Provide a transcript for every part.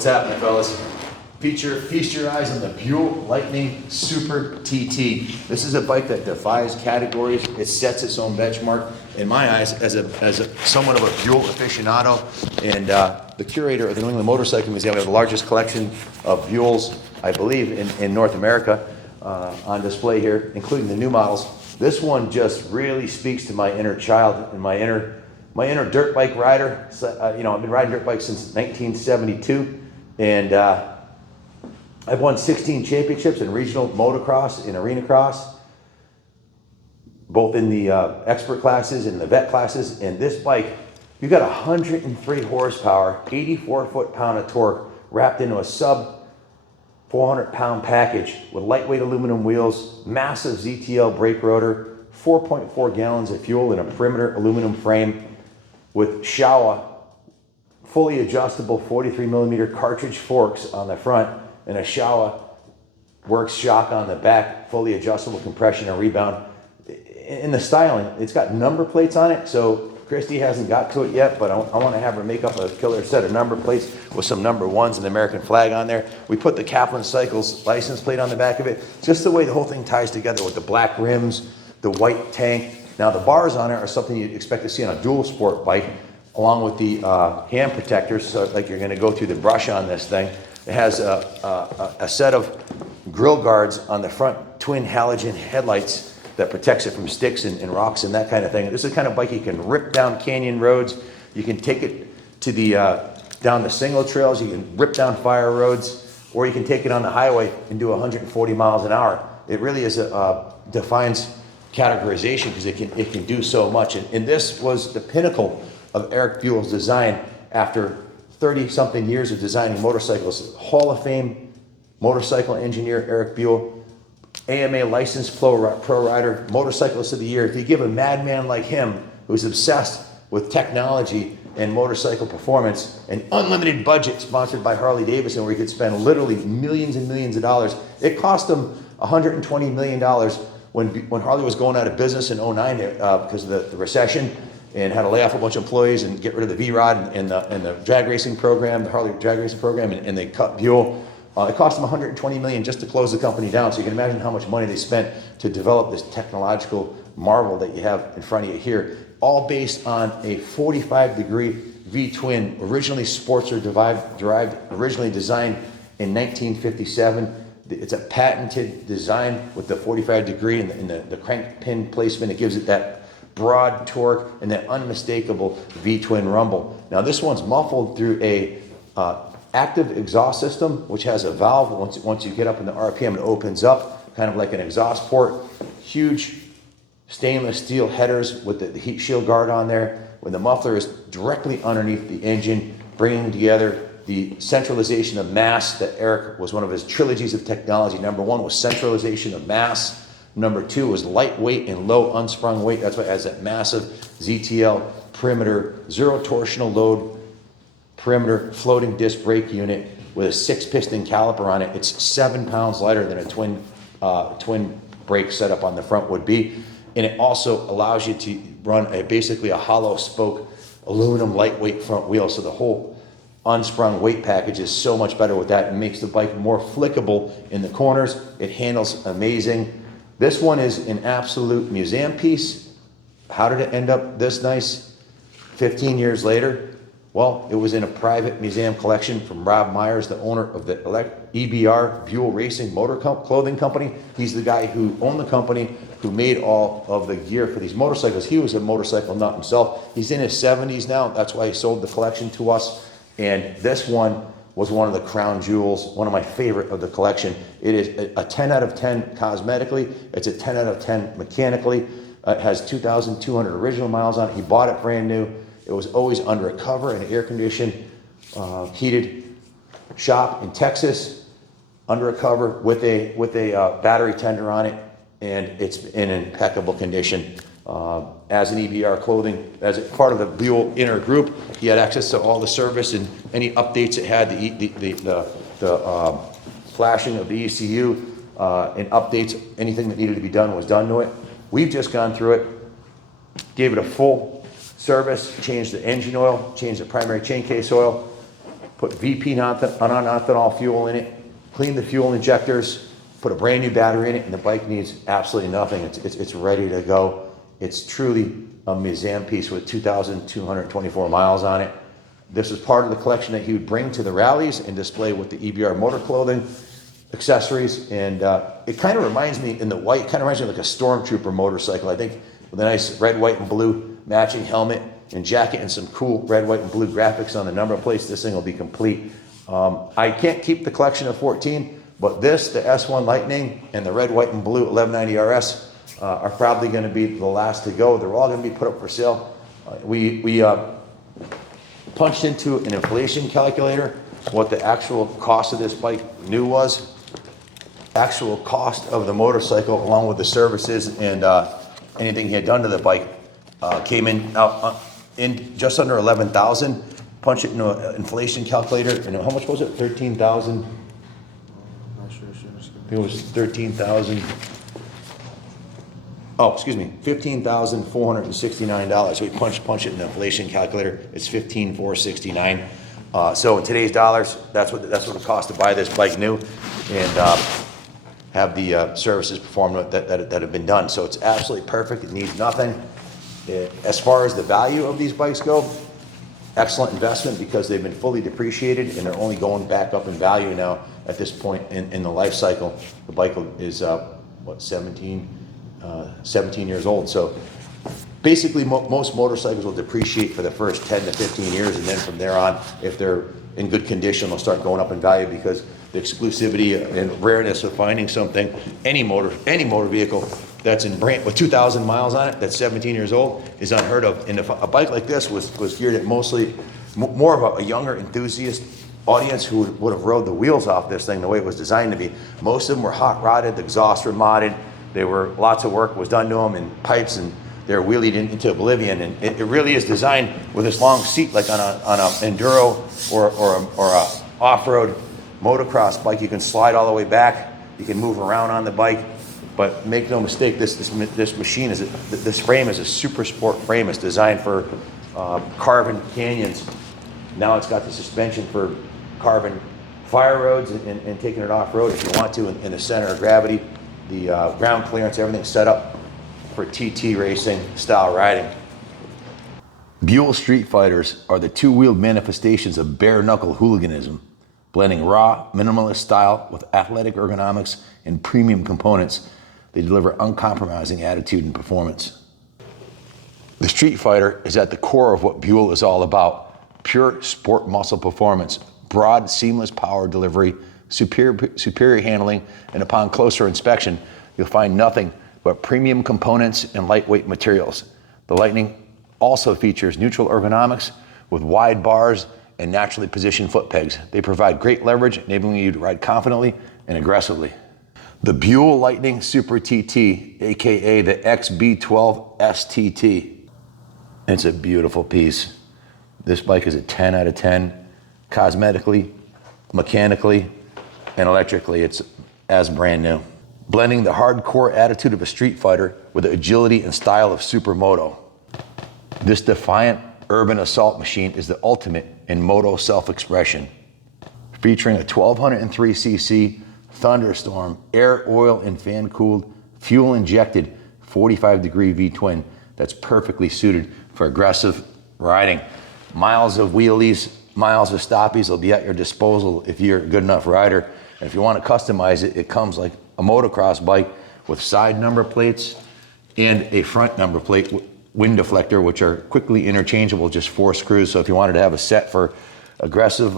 What's happening, fellas? Feast your eyes on the Buell Lightning Super TT. This is a bike that defies categories. It sets its own benchmark. In my eyes, as somewhat of a Buell aficionado and the curator of the New England Motorcycle Museum, we have the largest collection of Buells, I believe, in North America on display here, including the new models. This one just really speaks to my inner child and my inner dirt bike rider. You know, I've been riding dirt bikes since 1972, and I've won 16 championships in regional motocross and arena cross, both in the expert classes and the vet classes. And this bike, you got 103 horsepower, 84 foot-pound of torque wrapped into a sub 400-pound package with lightweight aluminum wheels, massive ZTL brake rotor, 4.4 gallons of fuel in a perimeter aluminum frame with Showa fully adjustable 43 millimeter cartridge forks on the front and a Showa Works shock on the back, fully adjustable compression and rebound. In the styling, it's got number plates on it, so Christy hasn't got to it yet, but I want to have her make up a killer set of number plates with some number ones and the American flag on there. We put the Kaplan Cycles license plate on the back of it, just the way the whole thing ties together with the black rims, the white tank. Now the bars on it are something you'd expect to see on a dual sport bike, along with the hand protectors, so like you're going to go through the brush on this thing. It has a set of grill guards on the front, twin halogen headlights that protects it from sticks and rocks and that kind of thing. This is the kind of bike you can rip down canyon roads. You can take it to the down the single trails. You can rip down fire roads, or you can take it on the highway and do 140 miles an hour. It really is defines categorization because it can do so much. And this was the pinnacle of Eric Buell's design after 30-something years of designing motorcycles. Hall of Fame motorcycle engineer Eric Buell, AMA licensed pro rider, motorcyclist of the year. If you give a madman like him, who's obsessed with technology and motorcycle performance, an unlimited budget sponsored by Harley Davidson, where he could spend literally millions and millions of dollars. It cost him $120 million when Harley was going out of business in 09 because of the recession, and had to lay off a bunch of employees and get rid of the V-Rod and the drag racing program, the Harley drag racing program, and they cut Buell. It cost them $120 million just to close the company down. So you can imagine how much money they spent to develop this technological marvel that you have in front of you here, all based on a 45-degree V-twin, originally Sportster derived, originally designed in 1957. It's a patented design with the 45-degree and the crank pin placement. It gives it that broad torque and that unmistakable V-twin rumble. Now this one's muffled through a active exhaust system, which has a valve. Once you get up in the RPM, it opens up, kind of like an exhaust port. Huge stainless steel headers with the heat shield guard on there, when the muffler is directly underneath the engine, bringing together the centralization of mass that Eric was one of his trilogies of technology. Number one was centralization of mass. Number two was lightweight and low unsprung weight. That's why it has that massive ZTL perimeter, zero torsional load perimeter floating disc brake unit with a 6-piston caliper on it. It's 7 pounds lighter than a twin brake setup on the front would be. And it also allows you to run basically a hollow spoke aluminum lightweight front wheel. So the whole unsprung weight package is so much better with that and makes the bike more flickable in the corners. It handles amazing. This one is an absolute museum piece. How did it end up this nice 15 years later? Well, it was in a private museum collection from Rob Myers, the owner of the EBR Buell Racing Motor Clothing Company. He's the guy who owned the company, who made all of the gear for these motorcycles. He was a motorcycle nut himself. He's in his 70s now. That's why he sold the collection to us. And this one was one of the crown jewels, one of my favorite of the collection. It is a 10 out of 10 cosmetically. It's a 10 out of 10 mechanically. It has 2,200 original miles on it. He bought it brand new. It was always under a cover in an air-conditioned, heated shop in Texas, under a cover with a battery tender on it, and it's in impeccable condition. As an EBR clothing, as a part of the Buell inner group, he had access to all the service and any updates it had, the flashing of the ECU and updates. Anything that needed to be done was done to it. We've just gone through it, gave it a full service, changed the engine oil, changed the primary chain case oil, put VP non-ethanol fuel in it, clean the fuel injectors, put a brand new battery in it, and the bike needs absolutely nothing. It's ready to go. It's truly a museum piece with 2,224 miles on it. This was part of the collection that he would bring to the rallies and display with the EBR motor clothing, accessories, and it kind of reminds me, in the white, kind of reminds me of like a Stormtrooper motorcycle. I think with a nice red, white, and blue matching helmet and jacket and some cool red, white, and blue graphics on the number plates, this thing will be complete. I can't keep the collection of 14, but this, the S1 Lightning, and the red, white, and blue 1190 RS are probably going to be the last to go. They're all going to be put up for sale. We punched into an inflation calculator what the actual cost of this bike new was, actual cost of the motorcycle along with the services and anything he had done to the bike came in in just under 11,000. Punch it into an inflation calculator, and how much was it? 13,000. Not sure. I think it was 13,000. Oh, excuse me, $15,469. So we punch it in the inflation calculator. It's $15,469. So in today's dollars, that's what it costs to buy this bike new, and have the services performed that have been done. So it's absolutely perfect. It needs nothing. As far as the value of these bikes go, excellent investment because they've been fully depreciated and they're only going back up in value now at this point in the life cycle. The bike is, 17 years old. So basically most motorcycles will depreciate for the first 10 to 15 years, and then from there on, if they're in good condition, they'll start going up in value because the exclusivity and rareness of finding something, any motor vehicle that's in brand with 2,000 miles on it, that's 17 years old, is unheard of. And if a bike like this was geared at mostly more of a younger enthusiast audience who would have rode the wheels off this thing the way it was designed to be. Most of them were hot rodded, the exhausts were modded, lots of work was done to them, and pipes, and they're wheelied into oblivion. And it really is designed with this long seat, like on a enduro or a off-road motocross bike. You can slide all the way back. You can move around on the bike. But make no mistake, this machine this frame is a super sport frame. It's designed for carbon canyons. Now it's got the suspension for carbon fire roads and taking it off road if you want to in the center of gravity. The ground clearance, everything's set up for TT racing style riding. Buell Street Fighters are the two-wheeled manifestations of bare-knuckle hooliganism, blending raw, minimalist style with athletic ergonomics and premium components. They deliver uncompromising attitude and performance. The Street Fighter is at the core of what Buell is all about: pure sport muscle performance, broad, seamless power delivery, superior handling, and upon closer inspection, you'll find nothing but premium components and lightweight materials. The Lightning also features neutral ergonomics with wide bars and naturally positioned foot pegs. They provide great leverage, enabling you to ride confidently and aggressively. The Buell Lightning Super TT, aka the XB12S TT. It's a beautiful piece. This bike is a 10 out of 10, cosmetically, mechanically, and electrically. It's as brand new. Blending the hardcore attitude of a street fighter with the agility and style of Super Moto. This defiant urban assault machine is the ultimate in moto self-expression. Featuring a 1203cc Thunderstorm air, oil, and fan cooled, fuel injected 45-degree V-twin that's perfectly suited for aggressive riding. Miles of wheelies, miles of stoppies will be at your disposal if you're a good enough rider. And if you want to customize it, it comes like a motocross bike with side number plates and a front number plate wind deflector, which are quickly interchangeable, just 4 screws. So if you wanted to have a set for aggressive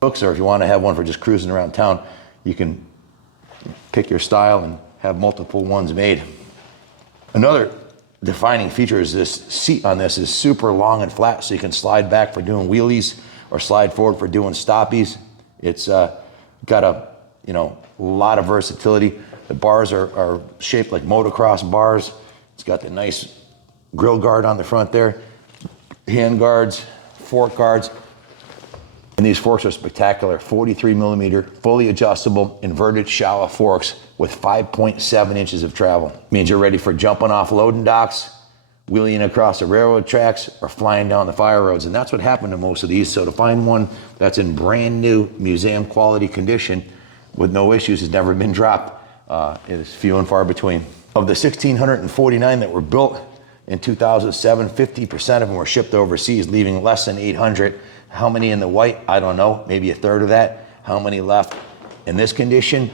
hooks, or if you want to have one for just cruising around town, you can pick your style and have multiple ones made. Another defining feature is this seat on this is super long and flat, so you can slide back for doing wheelies or slide forward for doing stoppies. It's got a lot of versatility. The bars are shaped like motocross bars. It's got the nice grill guard on the front there, hand guards, fork guards, and these forks are spectacular. 43 millimeter, fully adjustable, inverted Showa forks with 5.7 inches of travel. Means you're ready for jumping off loading docks, wheeling across the railroad tracks or flying down the fire roads. And that's what happened to most of these. So to find one that's in brand new museum quality condition with no issues, has never been dropped, is few and far between. Of the 1,649 that were built in 2007, 50% of them were shipped overseas, leaving less than 800. How many in the white? I don't know, maybe a third of that. How many left in this condition?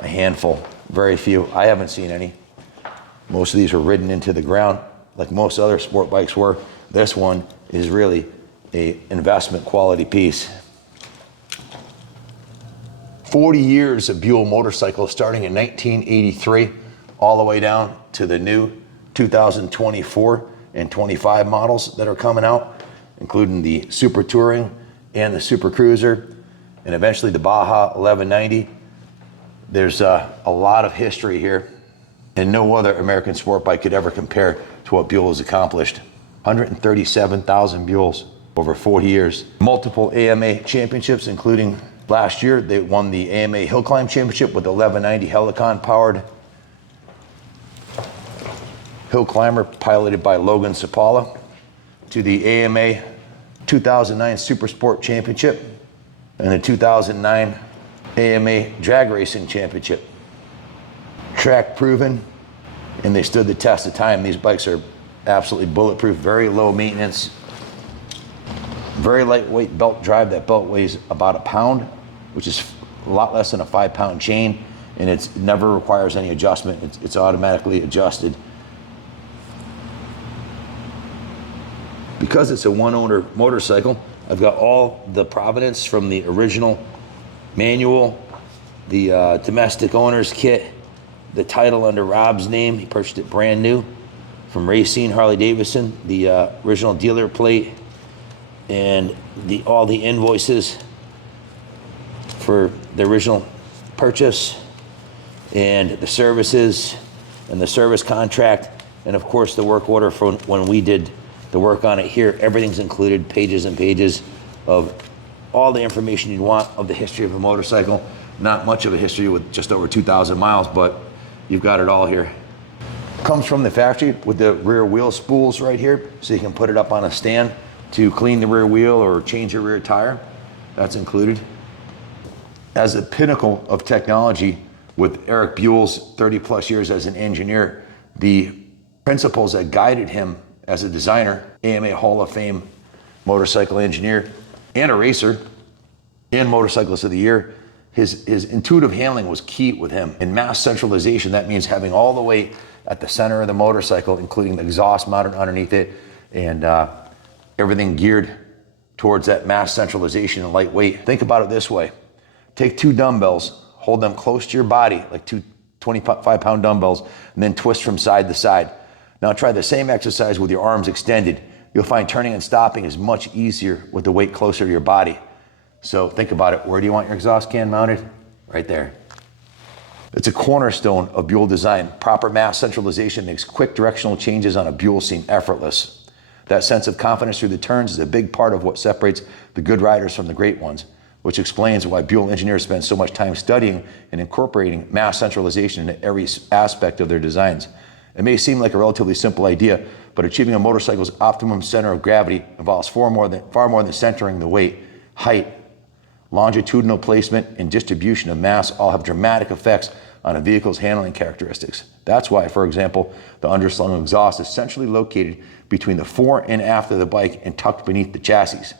A handful, very few. I haven't seen any. Most of these were ridden into the ground like most other sport bikes were. This one is really a investment quality piece. 40 years of Buell motorcycles, starting in 1983, all the way down to the new 2024 and 25 models that are coming out, including the Super Touring and the Super Cruiser, and eventually the Baja 1190. There's a lot of history here, and no other American sport bike could ever compare to what Buell has accomplished. 137,000 Buells over 40 years. Multiple AMA championships, including last year, they won the AMA Hill Climb Championship with the 1190 Helicon powered hill climber piloted by Logan Sapala, to the AMA 2009 Super Sport Championship and the 2009 AMA Drag Racing Championship. Track proven, and they stood the test of time. These bikes are absolutely bulletproof, very low maintenance, very lightweight belt drive. That belt weighs about a pound, which is a lot less than a 5-pound chain, and it never requires any adjustment. It's automatically adjusted. Because it's a one-owner motorcycle, I've got all the provenance from the original manual, the domestic owner's kit, the title under Rob's name. He purchased it brand new from Racine Harley Davidson, the original dealer plate, and all the invoices for the original purchase, and the services, and the service contract, and of course the work order from when we did the work on it here. Everything's included, pages and pages of all the information you want of the history of a motorcycle. Not much of a history with just over 2,000 miles, but you've got it all here. Comes from the factory with the rear wheel spools right here, so you can put it up on a stand to clean the rear wheel or change your rear tire. That's included. As a pinnacle of technology, with Eric Buell's 30+ years as an engineer, the principles that guided him as a designer, AMA Hall of Fame motorcycle engineer and a racer and Motorcyclist of the Year, his intuitive handling was key with him. In mass centralization, that means having all the weight at the center of the motorcycle, including the exhaust mounted underneath it, and everything geared towards that mass centralization and lightweight. Think about it this way. Take 2 dumbbells, hold them close to your body, like 2 25-pound dumbbells, and then twist from side to side. Now try the same exercise with your arms extended. You'll find turning and stopping is much easier with the weight closer to your body. So think about it. Where do you want your exhaust can mounted? Right there. It's a cornerstone of Buell design. Proper mass centralization makes quick directional changes on a Buell seem effortless. That sense of confidence through the turns is a big part of what separates the good riders from the great ones, which explains why Buell engineers spend so much time studying and incorporating mass centralization into every aspect of their designs. It may seem like a relatively simple idea, but achieving a motorcycle's optimum center of gravity involves far more than centering the weight. Height, longitudinal placement, and distribution of mass all have dramatic effects on a vehicle's handling characteristics. That's why, for example, the underslung exhaust is centrally located between the fore and aft of the bike and tucked beneath the chassis.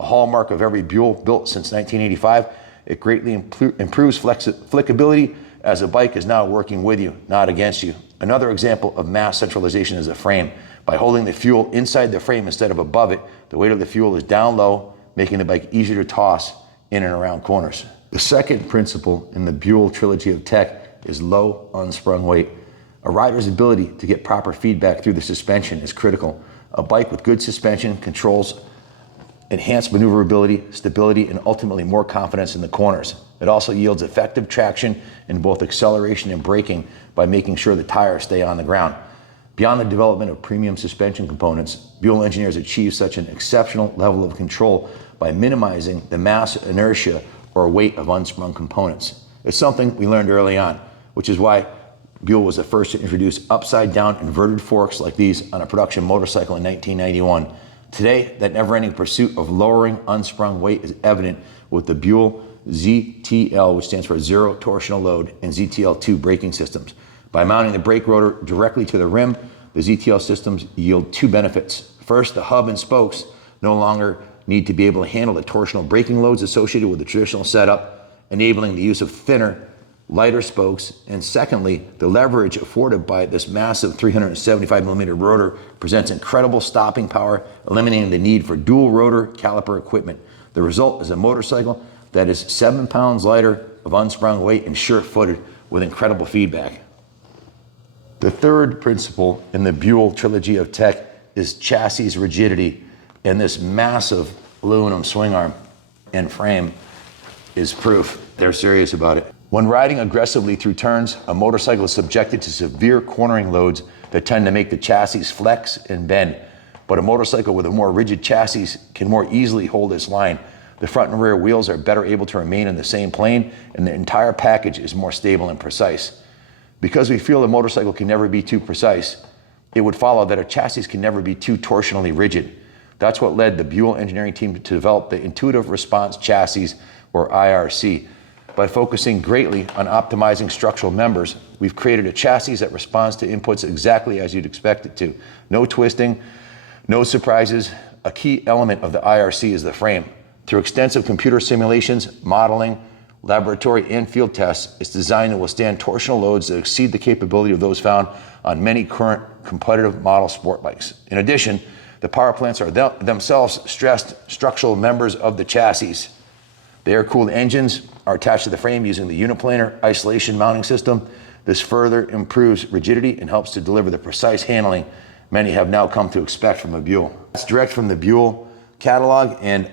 A hallmark of every Buell built since 1985, it greatly improves flickability as the bike is now working with you, not against you. Another example of mass centralization is the frame. By holding the fuel inside the frame instead of above it, the weight of the fuel is down low, making the bike easier to toss in and around corners. The second principle in the Buell trilogy of tech is low unsprung weight. A rider's ability to get proper feedback through the suspension is critical. A bike with good suspension controls enhanced maneuverability, stability, and ultimately more confidence in the corners. It also yields effective traction in both acceleration and braking by making sure the tires stay on the ground. Beyond the development of premium suspension components, Buell engineers achieve such an exceptional level of control by minimizing the mass, inertia, or weight of unsprung components. It's something we learned early on, which is why Buell was the first to introduce upside-down inverted forks like these on a production motorcycle in 1991. Today, that never-ending pursuit of lowering unsprung weight is evident with the Buell ZTL, which stands for Zero Torsional Load, and ZTL2 braking systems. By mounting the brake rotor directly to the rim, the ZTL systems yield two benefits. First, the hub and spokes no longer need to be able to handle the torsional braking loads associated with the traditional setup, enabling the use of thinner, lighter spokes. And secondly, the leverage afforded by this massive 375 millimeter rotor presents incredible stopping power, eliminating the need for dual rotor caliper equipment. The result is a motorcycle that is 7 pounds lighter of unsprung weight and sure-footed with incredible feedback. The third principle in the Buell trilogy of tech is chassis rigidity, and this massive aluminum swing arm and frame is proof they're serious about it. When riding aggressively through turns, a motorcycle is subjected to severe cornering loads that tend to make the chassis flex and bend. But a motorcycle with a more rigid chassis can more easily hold its line. The front and rear wheels are better able to remain in the same plane, and the entire package is more stable and precise. Because we feel a motorcycle can never be too precise, it would follow that a chassis can never be too torsionally rigid. That's what led the Buell engineering team to develop the Intuitive Response Chassis, or IRC. By focusing greatly on optimizing structural members, we've created a chassis that responds to inputs exactly as you'd expect it to. No twisting, no surprises. A key element of the IRC is the frame. Through extensive computer simulations, modeling, laboratory, and field tests, it's designed to withstand torsional loads that exceed the capability of those found on many current competitive model sport bikes. In addition, the power plants are themselves stressed structural members of the chassis. The air-cooled engines are attached to the frame using the uniplanar isolation mounting system. This further improves rigidity and helps to deliver the precise handling many have now come to expect from a Buell. It's direct from the Buell catalog, and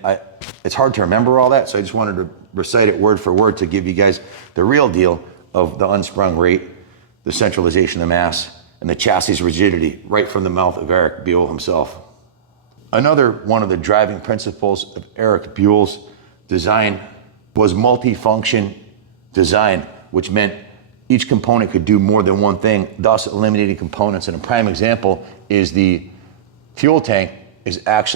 it's hard to remember all that, so I just wanted to recite it word for word to give you guys the real deal of the unsprung rate, the centralization of mass, and the chassis rigidity right from the mouth of Eric Buell himself. Another one of the driving principles of Eric Buell's design was multi-function design, which meant each component could do more than one thing, thus eliminating components. And a prime example is the fuel tank resides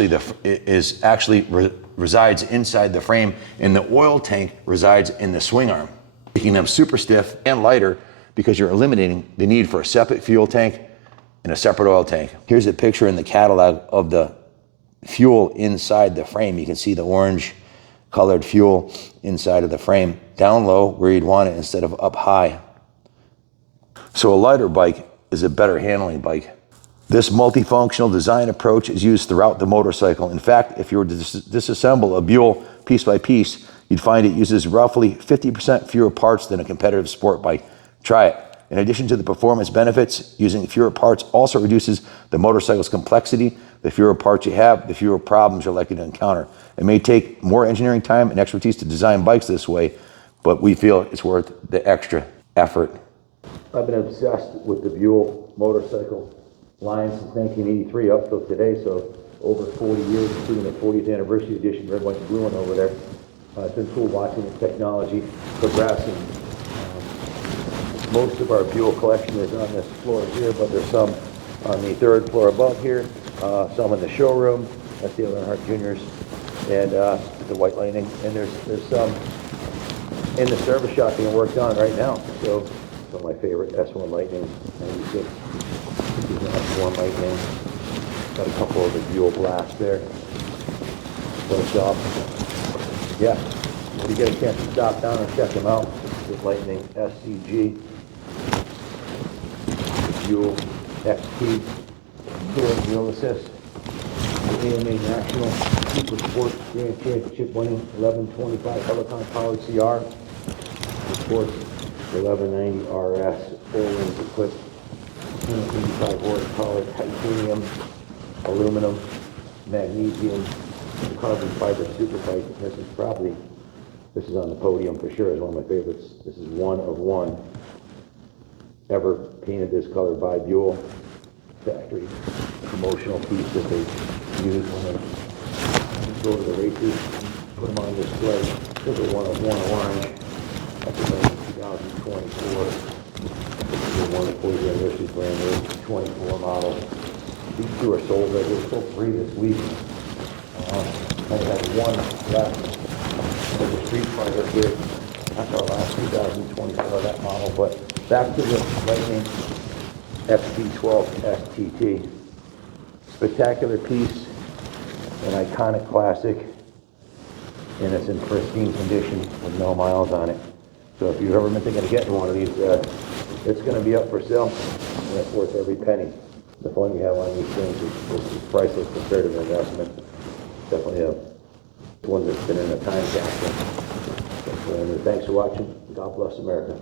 inside the frame, and the oil tank resides in the swing arm, making them super stiff and lighter because you're eliminating the need for a separate fuel tank and a separate oil tank. Here's a picture in the catalog of the fuel inside the frame. You can see the orange colored fuel inside of the frame, down low where you'd want it instead of up high. So a lighter bike is a better handling bike. This multifunctional design approach is used throughout the motorcycle. In fact, if you were to disassemble a Buell piece by piece, you'd find it uses roughly 50% fewer parts than a competitive sport bike. Try it. In addition to the performance benefits, using fewer parts also reduces the motorcycle's complexity. The fewer parts you have, the fewer problems you're likely to encounter. It may take more engineering time and expertise to design bikes this way, but we feel it's worth the extra effort. I've been obsessed with the Buell motorcycle line since 1983 up till today, so over 40 years, including the 40th anniversary edition, red, white, and blue one over there. It's been cool watching the technology progress. Most of our Buell collection is on this floor here, but there's some on the third floor above here, some in the showroom, that's the Earnhardt Juniors, and the White Lightning, and there's some in the service shop being worked on right now. So some of my favorite S1 Lightning, 96. This is an S1 Lightning. Got a couple of the Buell Blast there. Close off. Yeah, if you get a chance to stop down and check them out, this is Lightning SCG. Buell XP, Buell Assist, the AMA National Super Sport Grand Championship winning 1125 Helicon powered CR. Of course, the 1190 RS, 4-lanes equipped, 185 horsepower, titanium, aluminum, magnesium, carbon fiber super bike. This is on the podium for sure, is one of my favorites. This is one of one ever painted this color by Buell. Factory promotional piece that they use when they go to the races, put them on display. This is one of one orange. That's in 2024. one of the 40th anniversary brand new 24 model. These two are sold. I just sold 3 this week. I had one left for the Street Fighter here after our last 2024, that model. But back to the Lightning XB12S TT. Spectacular piece, an iconic classic, and it's in pristine condition with no miles on it. So if you've ever been thinking of getting one of these, it's going to be up for sale, and it's worth every penny. The fun you have on these things is priceless compared to the investment. Definitely one that's been in a time capsule. Thanks for watching. God bless America.